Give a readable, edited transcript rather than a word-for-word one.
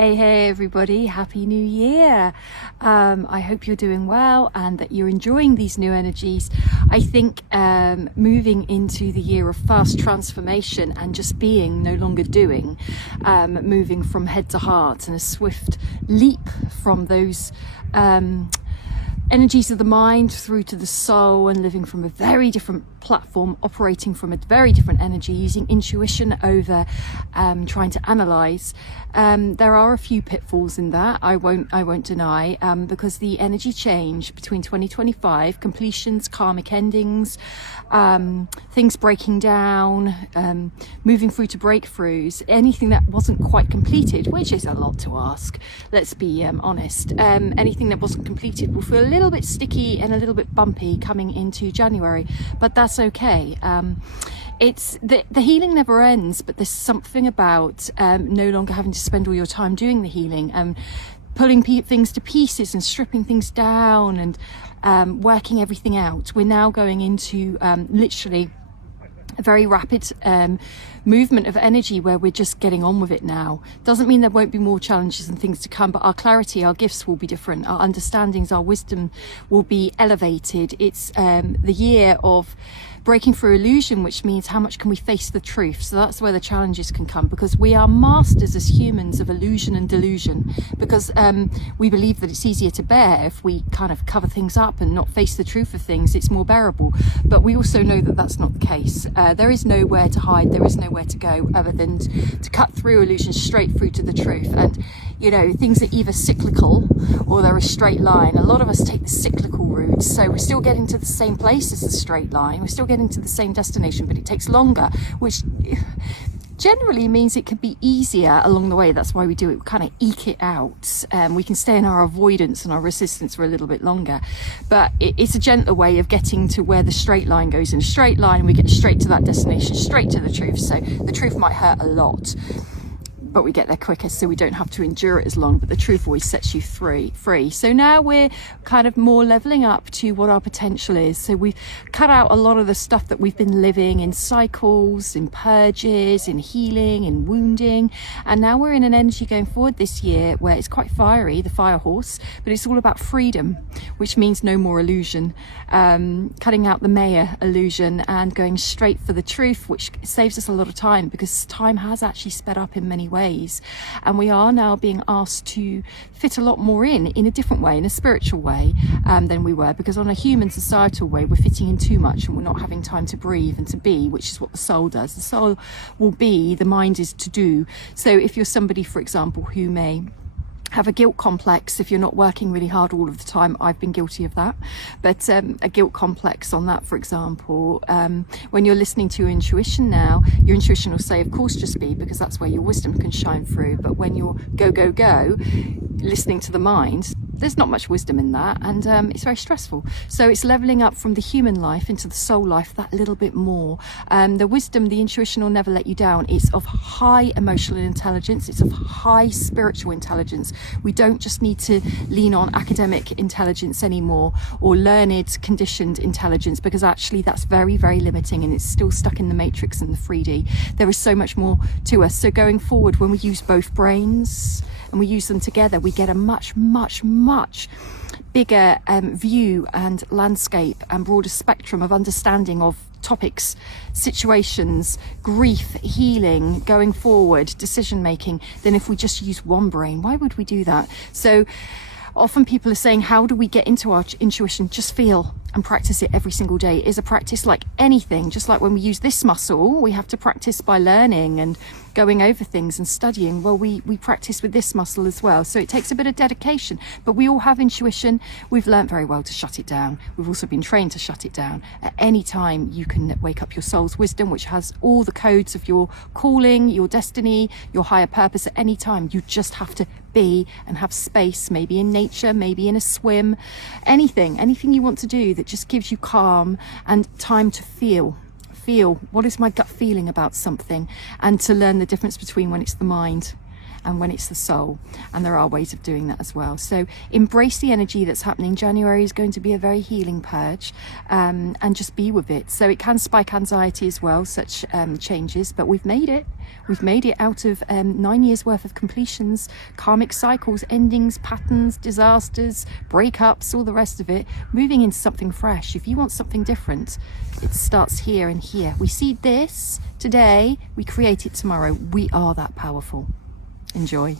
Hey everybody, Happy New Year. I hope you're doing well and that you're enjoying these new energies. I think moving into the year of fast transformation and just being, no longer doing, moving from head to heart and a swift leap from those energies of the mind through to the soul, and living from a very different platform, operating from a very different energy, using intuition over trying to analyze. There are a few pitfalls in that, I won't deny, because the energy change between 2025, completions, karmic endings, things breaking down, moving through to breakthroughs, anything that wasn't quite completed, which is a lot to ask, let's be honest. Anything that wasn't completed will feel a little bit sticky and a little bit bumpy coming into January, but that's okay. It's the healing never ends, but there's something about no longer having to spend all your time doing the healing and pulling things to pieces and stripping things down and working everything out. We're now going into literally a very rapid movement of energy where we're just getting on with it now. Doesn't mean there won't be more challenges and things to come, but our clarity, our gifts will be different, our understandings, our wisdom will be elevated. It's the year of breaking through illusion, which means how much can we face the truth. So that's where the challenges can come, because we are masters as humans of illusion and delusion, because we believe that it's easier to bear if we kind of cover things up and not face the truth of things. It's more bearable, but we also know that that's not the case. There is nowhere to hide, there is nowhere to go other than to cut through illusion straight through to the truth. And you know, things are either cyclical or they're a straight line. A lot of us take the cyclical route, so we're still getting to the same place as the straight line, we're still getting to the same destination, but it takes longer, which generally means it could be easier along the way. That's why we do it. We kind of eke it out. We can stay in our avoidance and our resistance for a little bit longer, but it's a gentler way of getting to where the straight line goes. In a straight line, we get straight to that destination, straight to the truth. So the truth might hurt a lot, but we get there quicker, so we don't have to endure it as long. But the truth always sets you free. So now we're kind of more leveling up to what our potential is. So we've cut out a lot of the stuff that we've been living in cycles, in purges, in healing, in wounding. And now we're in an energy going forward this year where it's quite fiery, the fire horse, but it's all about freedom, which means no more illusion. Cutting out the Maya illusion and going straight for the truth, which saves us a lot of time, because time has actually sped up in many ways. And we are now being asked to fit a lot more in a different way, in a spiritual way, than we were, because on a human societal way we're fitting in too much and we're not having time to breathe and to be, which is what the soul does. The soul will be, the mind is to do. So if you're somebody, for example, who may have a guilt complex if you're not working really hard all of the time, I've been guilty of that, but a guilt complex on that, for example, when you're listening to your intuition now, your intuition will say, of course, just be, because that's where your wisdom can shine through. But when you're go listening to the mind, there's not much wisdom in that, and it's very stressful. So it's leveling up from the human life into the soul life that little bit more. The wisdom, the intuition will never let you down. It's of high emotional intelligence, it's of high spiritual intelligence. We don't just need to lean on academic intelligence anymore, or learned, conditioned intelligence, because actually that's very, very limiting and it's still stuck in the matrix and the 3D. There is so much more to us. So going forward, when we use both brains and we use them together, we get a much bigger view and landscape and broader spectrum of understanding of topics, situations, grief, healing, going forward, decision making, than if we just use one brain. Why would we do that? So often people are saying, how do we get into our intuition? Just feel and practice it every single day. It is a practice like anything. Just like when we use this muscle, we have to practice by learning and going over things and studying. Well, we practice with this muscle as well. So it takes a bit of dedication, but we all have intuition. We've learned very well to shut it down. We've also been trained to shut it down. At any time you can wake up your soul's wisdom, which has all the codes of your calling, your destiny, your higher purpose. At any time, you just have to be and have space, maybe in nature, maybe in a swim, anything you want to do that just gives you calm and time to feel what is my gut feeling about something, and to learn the difference between when it's the mind and when it's the soul. And there are ways of doing that as well. So embrace the energy that's happening. January is going to be a very healing purge, and just be with it. So it can spike anxiety as well, such changes, but we've made it. We've made it out of 9 years worth of completions, karmic cycles, endings, patterns, disasters, breakups, all the rest of it, moving into something fresh. If you want something different, it starts here and here. We see this today, we create it tomorrow. We are that powerful. Enjoy.